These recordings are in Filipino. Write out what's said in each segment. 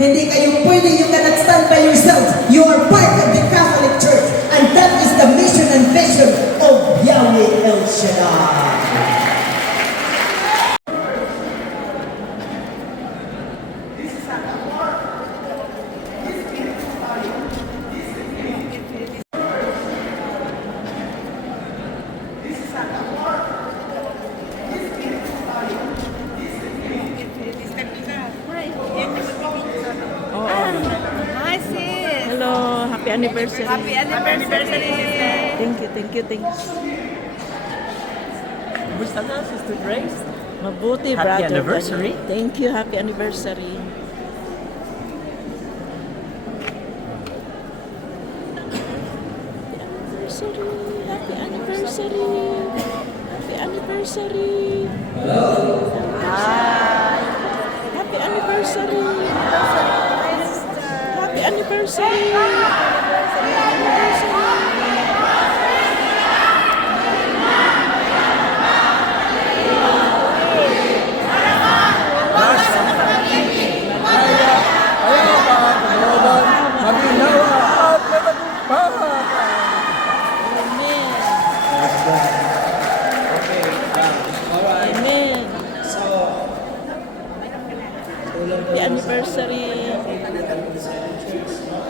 Hindi kayo pwede, you cannot stand by yourselves. You are part of the Catholic Church. And that is the mission and vision of Yahweh El Shaddai. Hi, sis. Hello, happy anniversary. Happy anniversary. Thank you, thanks. Kumusta na, Sister Grace? Mabuti, Happy brother. anniversary. Thank you, happy anniversary. Happy anniversary. Happy anniversary. Hello. Hi. Happy anniversary. Happy anniversary. Amen. Happy anniversary.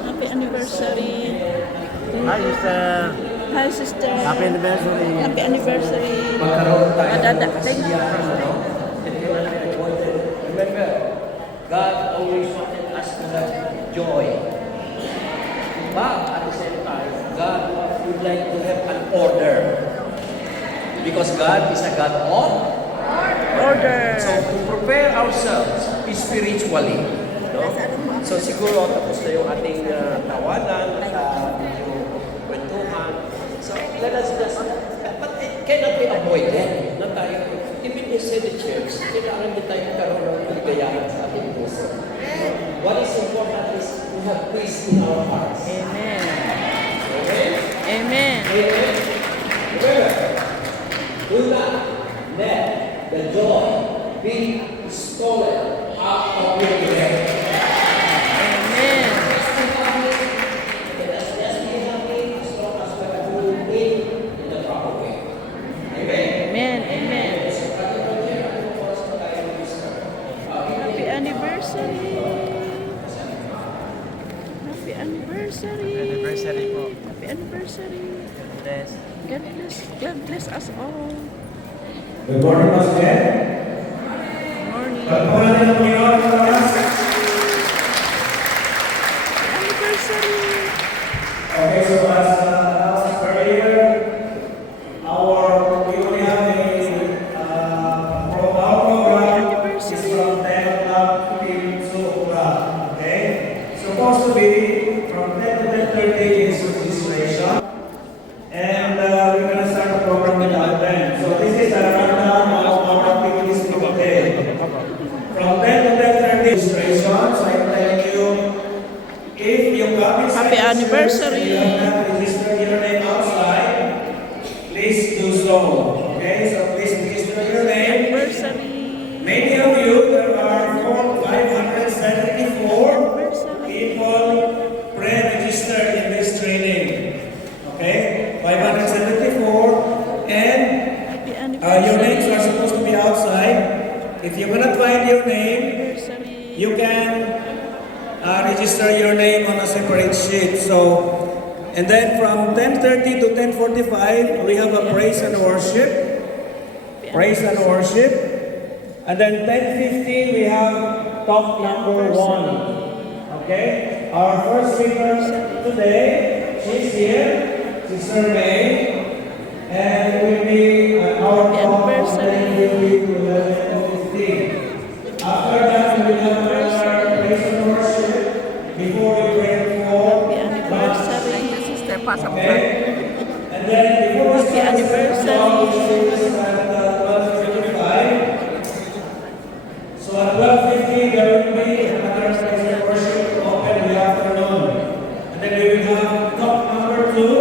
Happy anniversary. Hi, Sister. Hi, sister. Happy anniversary. Happy anniversary. Madada. Thank you. Remember, God always wanted us to have joy. But at the same time, God would like to have an order. Because God is a God of Order. So to prepare ourselves spiritually, no? So siguro tapos na yung ating tawanan at yung kwentuhan. So let us just, but it cannot be avoided na tayo, even inside the church, kailangan din tayo karoon ng kaligayahan sa ating puso. What is important is to have peace in our hearts. Amen. Okay? Amen. Amen. Remember, do not let the joy be stolen out of your life. Amen. Amen. Amen. Happy anniversary. Happy anniversary. Anniversary po. Happy anniversary. Bless. God bless us all. Good morning, Pastor Ed. Morning. Pagpapalan din ang Panginoon sa oras. Anniversary. Okay, so as earlier, we only have our program is from 10 o'clock till 2 o'clock. Okay? Supposed to be from 10 to 10:30 is registration. And we're going to start the program with Advent. So this is a rundown of our activities for today. From 10 to 10:30 registration, so I'm telling you, if you come inside Happy the church anniversary. and you have not registered your name outside, please do so. Okay, so please register your name. Anniversary. Many of you, there are 574 people pre-registered in this training. Okay, 574, and Happy your anniversary. names are supposed to be outside. If you cannot find your name, Anniversary. you can register your name on a separate sheet. So, and then from 10:30 to 10:45, we have a praise and worship. Praise and worship. And then 10:15, we have talk number 1. Okay? Our first speaker today, she's here, Sister May. And will be our talk from 10:50 to 11:15. After that, we will have another praise and worship before we pray for Happy lunch. anniversary. Okay? And then before we Happy start anniversary. at 12:55. So at 12:50, there will be another praise and worship open in the afternoon. And then we will have talk number 2,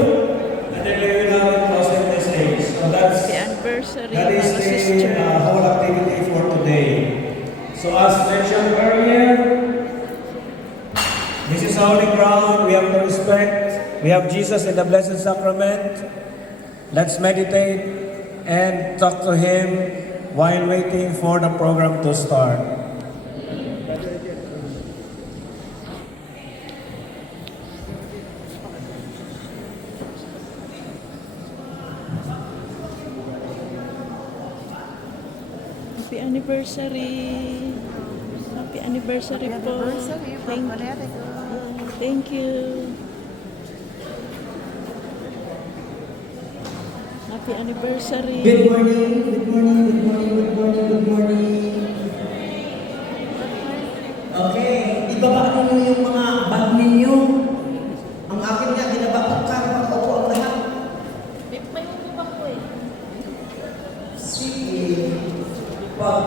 and then we will have a closing message. So Happy anniversary, that is mga sister. the holy ground, we have to respect. We have Jesus in the Blessed Sacrament. Let's meditate and talk to Him while waiting for the program to start. Happy anniversary. Happy anniversary po. Thank you. Happy anniversary. Good morning, good morning, good morning, good morning, good morning. Okay, ibaba ninyo yung mga bag ninyo. Ang akin nga, ginaba para makaupo ang lahat. May upo ko eh. Sige. Pag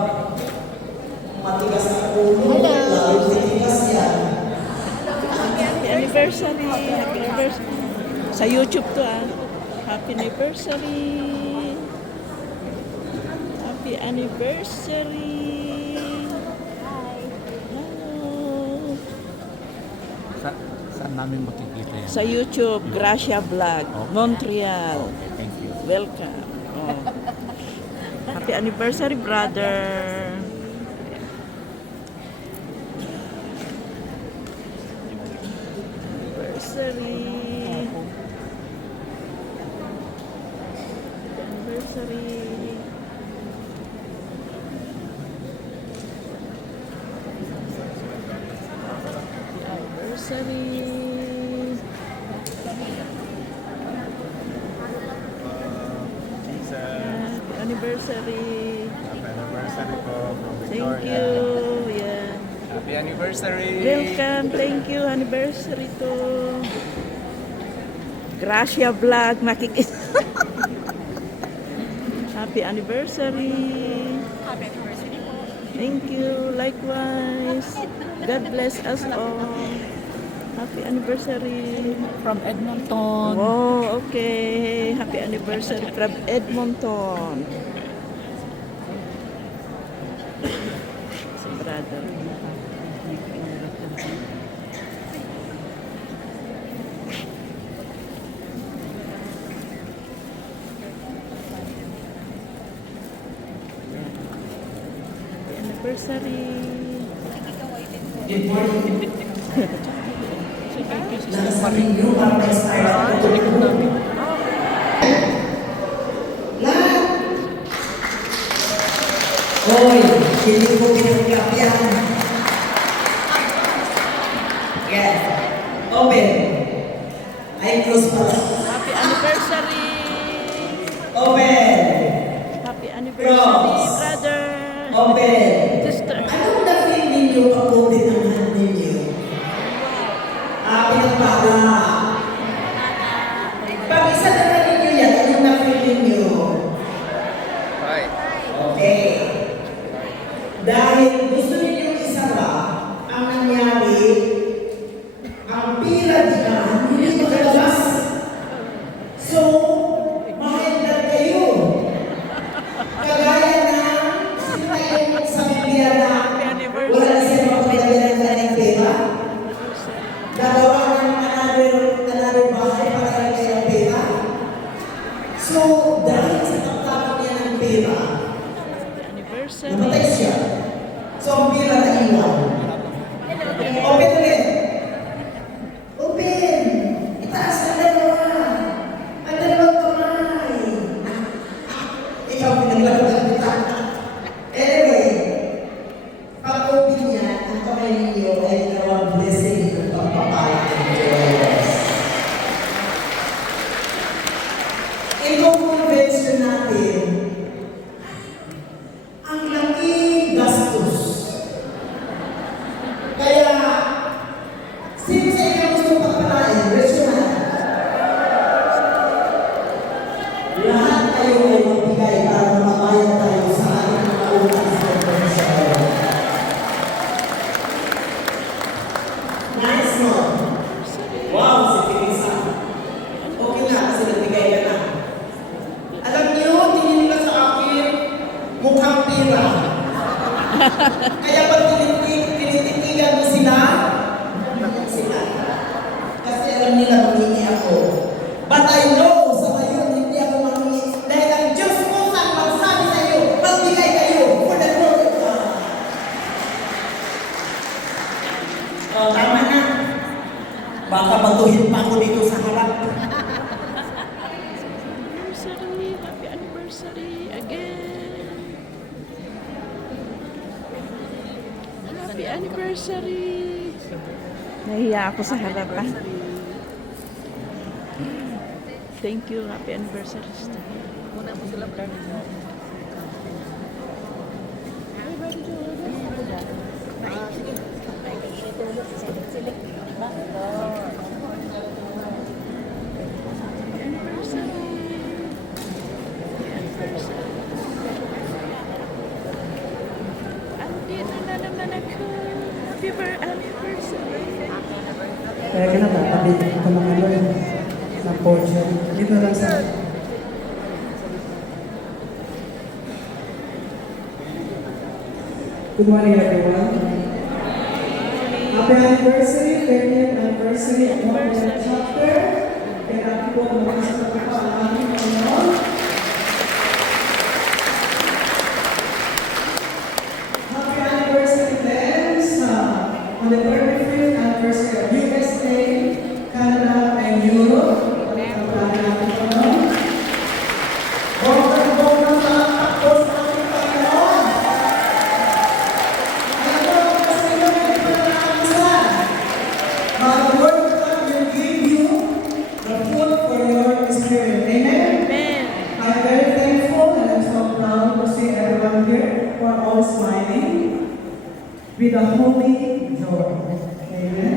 matigas ang ulo, lalo titigas yan. Happy anniversary. Happy anniversary. Sa YouTube to ah. Happy anniversary. Happy anniversary. Hello. Saan namin makikita yan? Sa YouTube, Gracia Vlog, Montreal. Okay, thank you. Welcome. Oh. Happy anniversary, brother. Anniversary. Anniversary. Anniversary. Happy anniversary. Happy anniversary po from Thank Victoria. you. Yeah. Happy anniversary! Welcome. Thank you. Anniversary to Gracia Vlog. Happy anniversary. Happy anniversary po. Thank you. Likewise. God bless us all. Happy anniversary. From Edmonton. Oh, okay. Happy anniversary from Edmonton. Si brother. Happy anniversary. Good morning. Lakas sa ninyo para ma-start ang tulog. Lahat! Hoy, hindi ko pinagkapyan. Yes. Open. Ay, close pala. Happy anniversary. Open. Happy anniversary, Cross. brother. Open. Sister. Anong na-feel ninyo kapag ang hand ninyo? Pinagpala. Pag isa na ninyo yan, anong na-feel ninyo? Hi! Okay. Dahil gusto ninyong isara, ang nangyari, ang pira dyan, hindi makalabas. So, mahal kayo. Kagaya na, sino yung sa Biblia na wala na siya mapapalagyan ng pera? Gagawa ng another bahay para lang kayo ng pera? So, dahil sa pagtapon niya ng pera, Anniversary. namatay siya. So, ang pira na iwan. Open ulit. Open. Itaas na dalawa. Ang dalawang kamay. Ikaw pinaglarutan kita. Anyway, pag-open niya, ang kamay ninyo ay dalawang blessing ng pagpapala ng Diyos. Itong convention natin, ang laking gastos. Kaya, sino sa inyo gusto pagpalain? Raise your hand. Lahat kayo ay magbigay para mabayad tayo sa ating mga utang sa convention. Nice one. Wow, si Teresa. Okay na, kasi nagbigay ka na. Alam niyo, tingin ka sa akin, mukhang pira. Kaya pag tinitigan mo sila, sila. nila mangingi ako. But I know sa ngayon, hindi ako mangingi. Dahil ang Diyos ko ang magsabi sa iyo, magbigay kayo for the glory of God. Oh, tama na. Baka batuhin pa ako dito sa harap. Anniversary, happy anniversary again. Happy anniversary. Nahiya ako sa harap ah. Thank you, happy anniversary. Muna po sila Andito na naman ako. Happy anniversary. Kaya kinatatabi ko ng ano na portion. Dito lang sa... Good morning, everyone. Happy anniversary, 30th anniversary of Mountain Chapter. Kaya po ang mga sa pagkakaalam ngayon. Happy anniversary then on the 35th anniversary of USA, Canada, and Europe. Bonggang-bonggang sa takbo sa ating Panginoon. Ano ang kasaluhan ng panalangin? The Word of God will give you the food for your spirit. Amen? Amen. I'm very thankful and I'm so proud to see everyone here who are all smiling with a holy joy. Amen?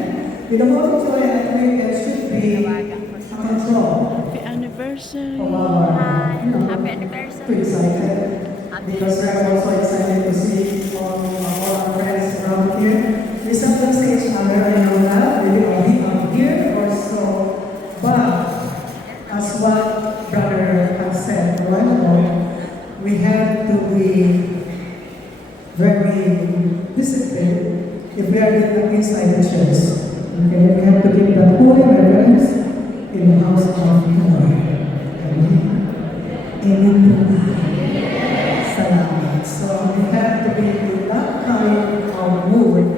With a holy joy, I think there should be a control Happy anniversary. of our Happy anniversary. too excited because we're also excited to see all our friends around here. We seldom see each other, I know that, maybe a week out here or so. But as what Brother has said a while ago, we have to be very disciplined if we are inside the church. Okay, we have to keep the holy reverence in the house of God. Amen. Amen po ba? Salamat. So we have to be in that kind of mood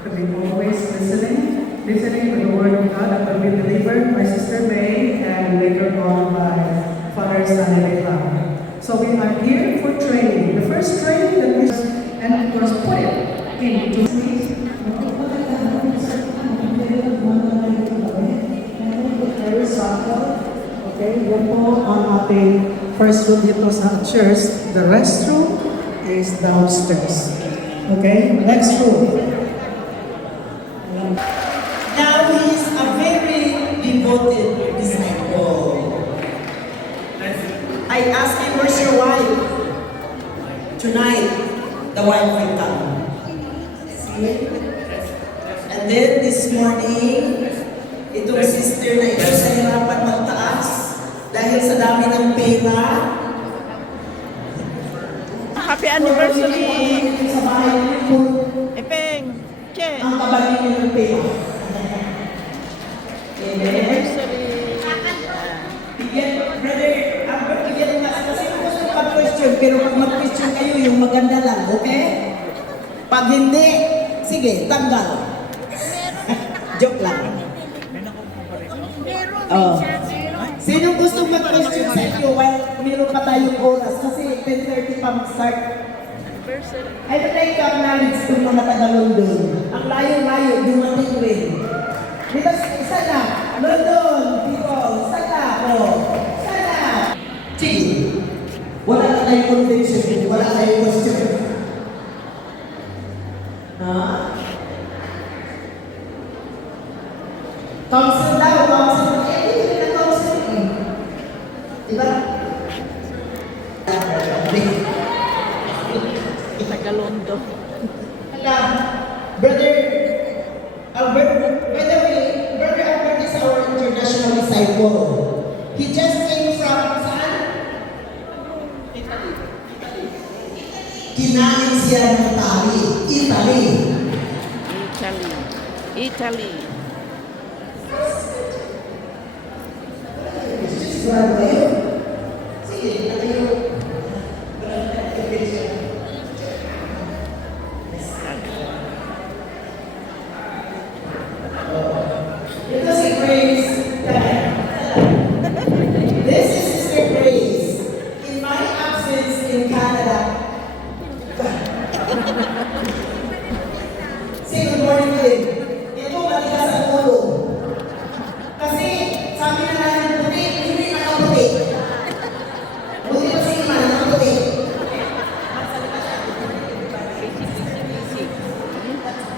to be always listening to the word of God that will be delivered by Sister May and later on by Father Stanley Lam. So we are here for training. The first training that we and of course put it into very subtle. Okay, yun po ang ating first room dito sa church. The restroom is downstairs. Okay, next room. Now he is a very devoted disciple. I asked him, where's your wife? Tonight, the wife will come. See? And then this morning, itong sister na ito sa hirapan magtaas dahil sa dami ng pera. Happy anniversary. Sa bahay nito, Epeng. Che. ang kabali niyo ng pera. Amen. Anniversary. Bigyan, brother, bigyan mo nga. Kasi kung gusto nyo mag-question, pero pag mag-question kayo, yung maganda lang, okay? Pag hindi, sige, tanggal. Joke lang. Oh. Sinong gustong mag-question sa inyo while meron pa tayong oras? Kasi 10:30 pa mag-start. Anniversary. I would like to acknowledge itong mga taga-London. Ang layo-layo, dumating rin. Dito, isa na. London, people, isa na. Oh, isa na. Sige. Wala na tayong convention. Wala na tayong question. Ha? Council daw, council. Hindi na council. Diba? Tagalondo. Hala, Brother Albert, by the way, Brother Albert is our international disciple. He just came from saan? Italy. Kinain siya ng tali. Italy. Italy. Italy. Sigurado kayo? Sige, na kayo. Ito si Grace. This is Sister Grace. In my absence in Canada. Say good morning din. Ito matigas ang ulo. Kasi sabi na namin puti, hindi nakaputi. Buti pa si Ima nakaputi.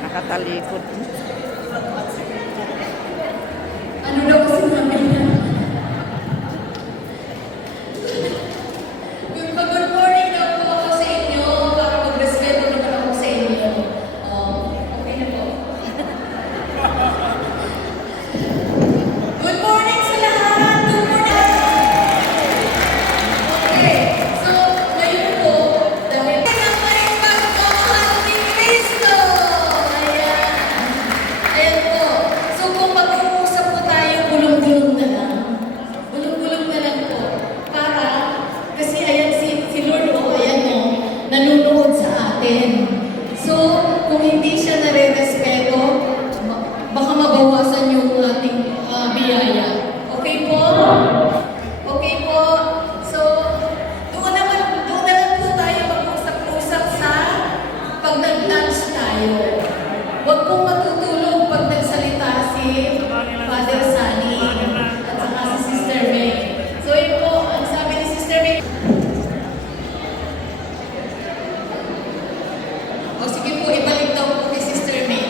Nakatalikod. Ano daw kasi namin na? Good morning daw po ako sa inyo para mag-respeto naman ako sa inyo. Okay na po. Good morning sa lahat! Good morning! Okay, so ngayon po, dahil ng may pagmamahal ni Cristo! Ayan. Ayan po. So kung mag-uusap po tayo, bulong-bulong na lang. Bulong-bulong na lang po. Para, kasi ayan si Lord, ayan o, nanunood sa atin. So, kung hindi siya nare-respeto, baka mabawasan yung ating biyaya. Okay po? Okay po? So, doon na lang po tayo mag-usap-usap sa pag nag-lunch tayo. Huwag pong matutulog pag nagsalita si Father Sunny at saka si Sister May. So yun po, ang sabi ni Sister May. O sige po, ibalik daw po kay Sister May.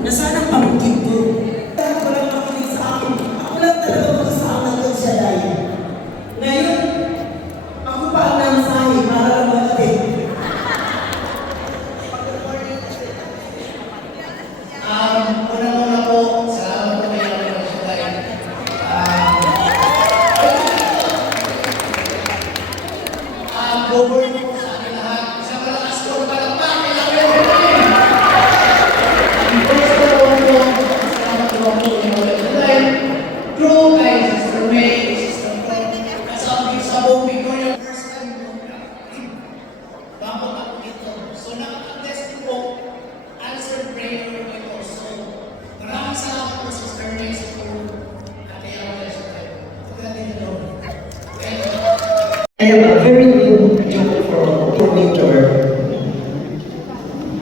Nasaan ang pamangkin ko? Ako lang makinig sa akin. Ako lang talaga mag-isama ng Shaddai. Ngayon, ako pa ang namasahe para lang magkatid. Una-una po, salamat po kayo ng Shaddai. Over po sa akin lahat. Isang malakas po, palakpak, True kay Sister May, Sister Paul, kasabi sa buong Victoria, first time mo, babot ako dito. So nakaka-test po, answered prayer ito. So maraming salamat po Sister May, Sister Ate Aurel, Sister I have a very good joke for Victor.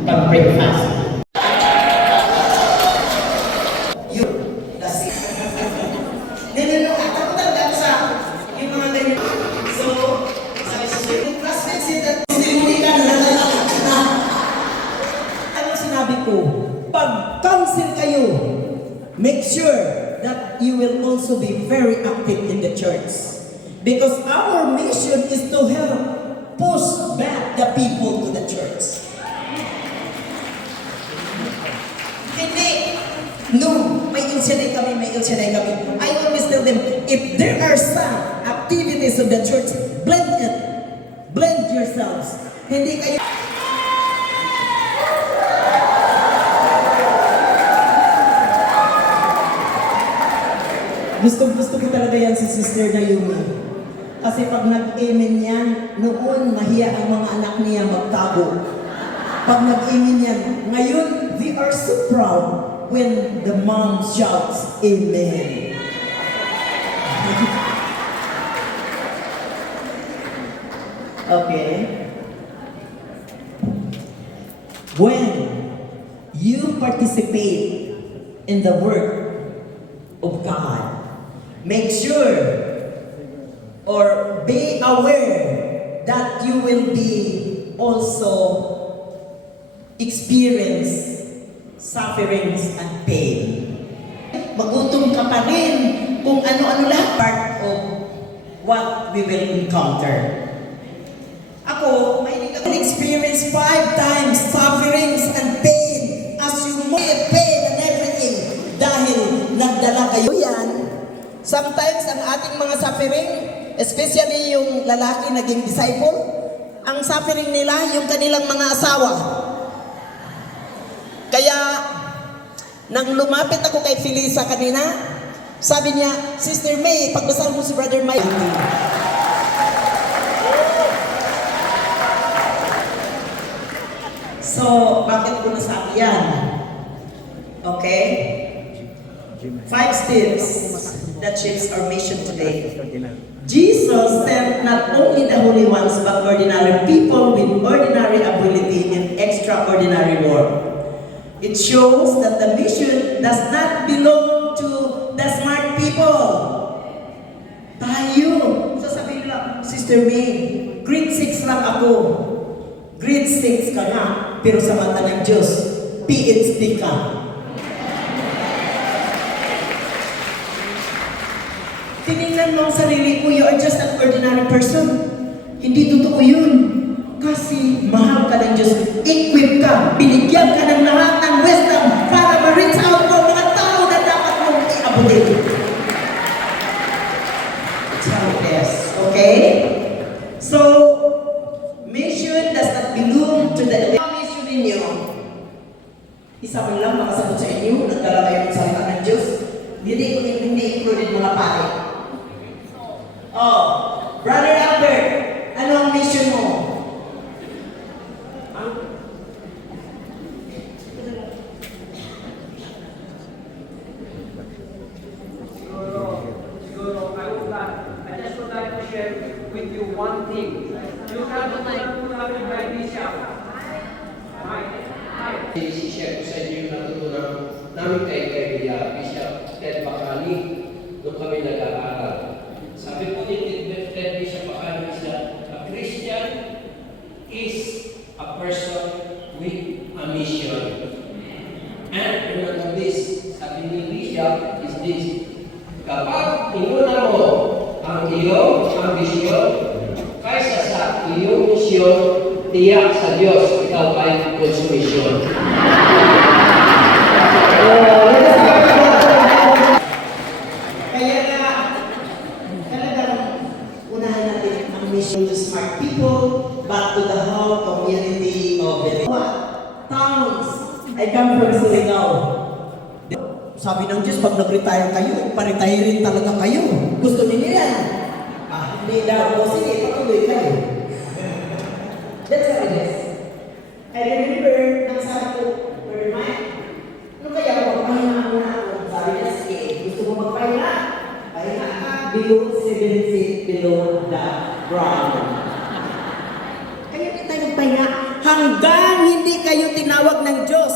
Pag-breakfast. Pag-counsel kayo, make sure that you will also be very active in the church. Because our mission is to help push back the people to the church. Hindi. No, may ilsinay kami. I always tell them, if there are some activities of the church, blend it. Blend yourselves. Hindi kayo... Gusto ko talaga yan si Sister Naomi. Kasi pag nag-amen yan, noon mahiya ang mga anak niya magtago. Pag nag-amen yan, ngayon, we are so proud when the mom shouts, Amen. Okay. When you participate in the work of God, make sure or be aware that you will be also experience sufferings and pain. Magutom ka pa rin kung ano-ano lang part of what we will encounter. Ako, may experience 5 times sufferings and pain as you move pain and everything dahil nagdala kayo yan. Sometimes ang ating mga suffering, especially yung lalaki naging disciple, ang suffering nila yung kanilang mga asawa. Kaya Nang lumapit ako kay Felisa kanina, sabi niya, Sister May, pagdasal mo si Brother Mike. So, bakit ko nasabi yan? Okay? 5 steps that shapes our mission today. Jesus sent not only the holy ones, but ordinary people with ordinary ability and extraordinary work. It shows that the mission does not belong to the smart people. Tayo. Sasabihin nila, Sister May, grade 6 lang ako. Grade 6 ka nga, pero sa mata ng Diyos, PhD ka. Tinignan mo ang sarili mo, you are just an ordinary person. Hindi totoo yun. Kasi mahal ka ng Diyos, equip ka, binigyan ka ng lahat ng wisdom para ma-reach out mo mga tao na dapat mong iabutin. That's how it is, okay? So, mission does not belong to the mission ninyo. Isa man lang makasagot sa inyo, nagdala kayo ng salita ng Diyos. Hindi included mga pare. Oh, Brother Albert, ano ang mission mo? I just would like to share with you one thing. You have to my bishop. I-share ko sa inyo yung natutunan namin kay Bishop Ted Bacani nung kami nag-aaral. Sabi po ni Ted Bishop Bacani is that a Christian is a person with a mission. And remember this, sabi ni Bishop is this, kapag inuna mo ang iyong ambisyon kaysa sa iyong misyon, tiyak sa Diyos, ikaw ay konsumisyon. Kaya nga, talagang unahan natin ang mission to smart people, back to the whole community of the towns. I come from Surigao. Sabi ng Diyos, pag nag-retire kayo, pa-retire rin talaga kayo. Gusto niyo yan? Hindi daw. O sige, patuloy kayo. That's how it is. I remember, nang sabi ko, Brother Mike, ano kaya kung magpahinga muna ako? Sabi niya, sige, gusto mo magpahinga? Pahinga ka, below 7 feet below the ground. Kaya hindi tayo magpahinga hanggang hindi kayo tinawag ng Diyos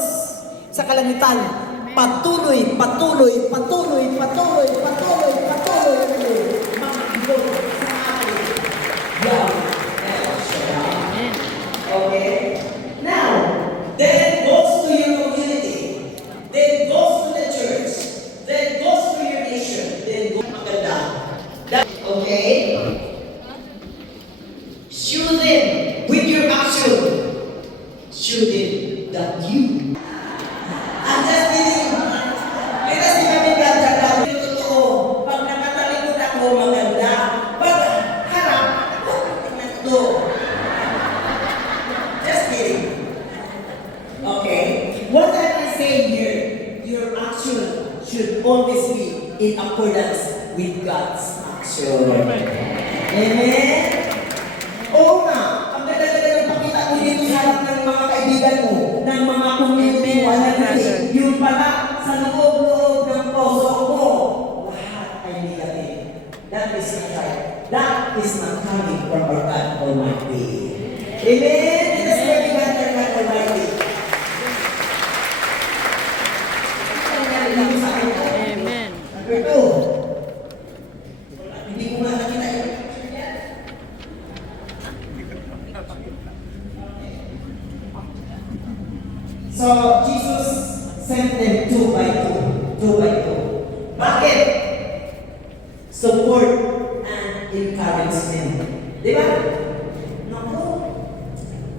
sa kalangitan. Patuloy, patuloy, patuloy, patuloy, patuloy, patuloy, patuloy. Makikot sa akin. Yan. Okay? Now, then goes to your community. Then goes to the church. Then goes to your nation. Then goes maganda. Okay? Show them with your action. Show them that you. I'm just kidding. Let us be kami ganda. Totoo. Pag nakatalikod ako maganda. Pag harap, tingnan ito. Just kidding. Okay? What am I saying here? Your action should always be in accordance with God's action. Amen? Oo nga. Ang ganda-ganda ng pakita mo dito sa harap ng mga kaibigan mo, ng mga community mo, yun pala sa loob-loob ng puso mo. Lahat ay negative. That is not right. That is not coming from our God Almighty. Amen? It is very God Almighty. Amen. Number 2. Hindi ko nga nakita yun. So, Jesus sent them 2 by 2. 2 by 2. Bakit? Support and encouragement. Di ba? Naku,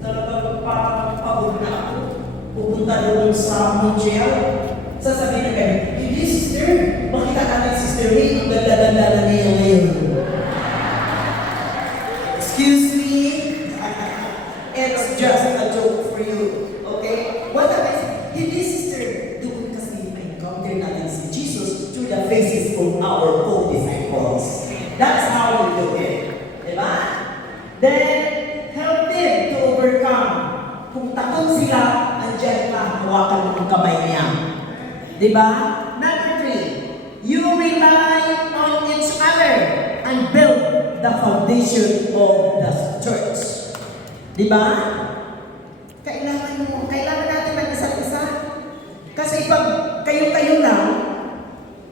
talaga magpapagod na ako. Pupunta doon sa Montreal. Sasabihin na kayo, hindi sister, makita natin sister May, ang ganda-ganda na niya ngayon. Excuse me? It's just a joke for you. Okay? What am I saying? Hindi sister, doon kasi may That's how we do it. Diba? Then, help them to overcome. Kung takot sila, andyan ka, hawakan mo ang kamay niya. Diba? Number 3, you rely on each other and build the foundation of the church. Diba? Kailangan natin mag-isa't isa. Kasi pag kayo-kayo lang,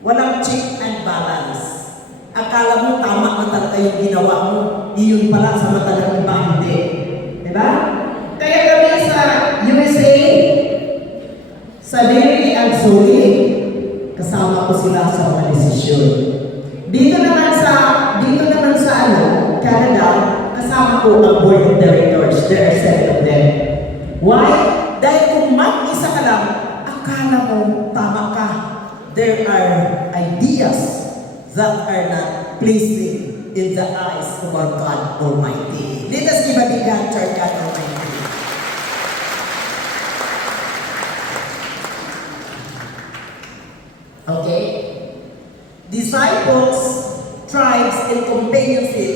walang check and balance. Akala mo tama na talaga yung ginawa mo, iyon pala sa mata ng iba, hindi. Diba? Kaya kami sa USA, sa Mary and Zoe, kasama ko sila sa mga desisyon. Dito naman sa Canada, kasama ko ang board of directors. There are 7 of them. Why? Dahil kung mag-isa ka lang, akala mo tama ka. There are ideas that are not pleasing in the eyes of our God Almighty. Let us give a big hand to our God Almighty. Okay? Disciples, tribes, and companionship,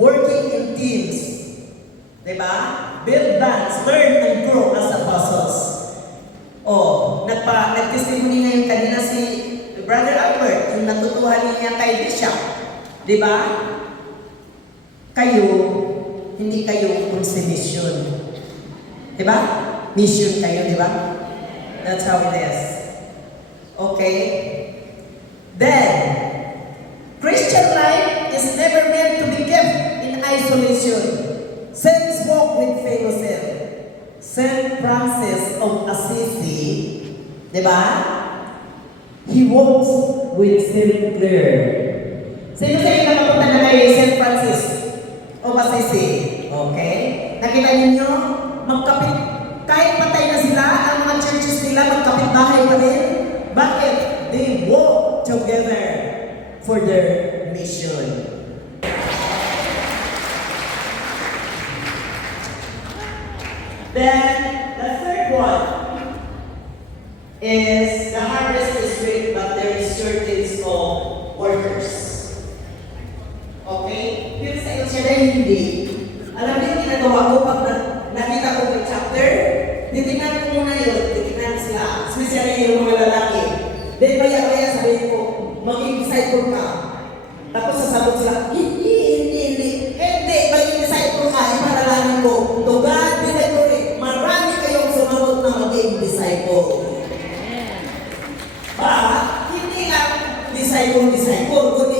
working in teams. Diba? Build bands, learn and grow as apostles. Nag-testimony na yung kanina si Brother Albert, yung natutuhan niya kay Bishop. Diba? Kayo, hindi kayo kung si mission. Diba? Mission kayo, diba? That's how it is. Okay? Then, Christian life is never meant to be kept in isolation. Saints walk with fellowship. Saint Francis of Assisi, diba? He walks with Saint Clare. Sino sa inyo nakapunta na kay Saint Francis of Assisi? Okay? Nakita ninyo? Magkapit, kahit patay na sila, ang mga churches nila, magkapit bahay pa rin. Bakit? They walk together for their mission. Then, the third one is the harvest is great, but there is shortage of workers. Okay? Pero sa iyo siya na hindi. Alam niyo, ginagawa ko pag nakita ko yung chapter, titignan ko muna yun, titignan sila, especially yung mga lalaki. Then, maya-maya sabihin ko, maging disciple ka. Tapos sasagot sila, hindi. Maging disciple ka, iparalanin ko. To God be the glory. Marami kayong sumagot na maging disciple. Hindi lang disciple, kundi